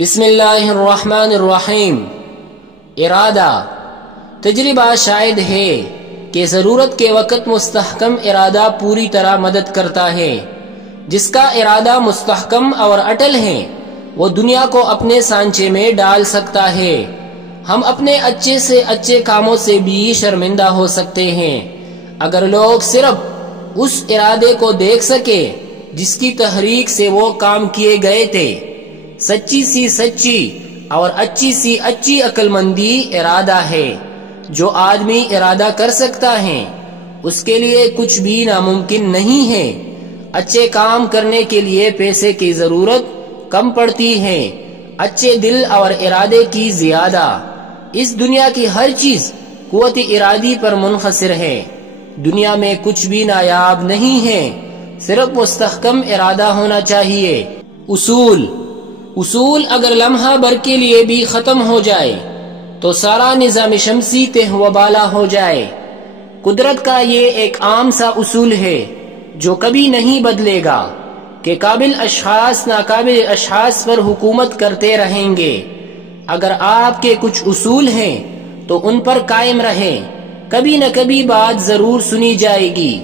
بسم اللہ الرحمن الرحیم۔ ارادہ تجربہ شاید ہے کہ ضرورت کے وقت مستحکم ارادہ پوری طرح مدد کرتا ہے۔ جس کا ارادہ مستحکم اور اٹل ہے وہ دنیا کو اپنے سانچے میں ڈال سکتا ہے۔ ہم اپنے اچھے سے اچھے کاموں سے بھی شرمندہ ہو سکتے ہیں اگر لوگ صرف اس ارادے کو دیکھ سکے جس کی تحریک سے وہ کام کیے گئے تھے۔ سچی سی سچی اور اچھی سی اچھی عقل مندی ارادہ ہے۔ جو آدمی ارادہ کر سکتا ہے اس کے لیے کچھ بھی ناممکن نہیں ہے۔ اچھے کام کرنے کے لیے پیسے کی ضرورت کم پڑتی ہے، اچھے دل اور ارادے کی زیادہ۔ اس دنیا کی ہر چیز قوت ارادی پر منحصر ہے۔ دنیا میں کچھ بھی نایاب نہیں ہے، صرف مستحکم ارادہ ہونا چاہیے۔ اصول اگر لمحہ بھر کے لیے بھی ختم ہو جائے تو سارا نظام شمسی تہ و بالا ہو جائے۔ قدرت کا یہ ایک عام سا اصول ہے جو کبھی نہیں بدلے گا کہ قابل اشخاص ناقابل اشخاص پر حکومت کرتے رہیں گے۔ اگر آپ کے کچھ اصول ہیں تو ان پر قائم رہیں، کبھی نہ کبھی بات ضرور سنی جائے گی۔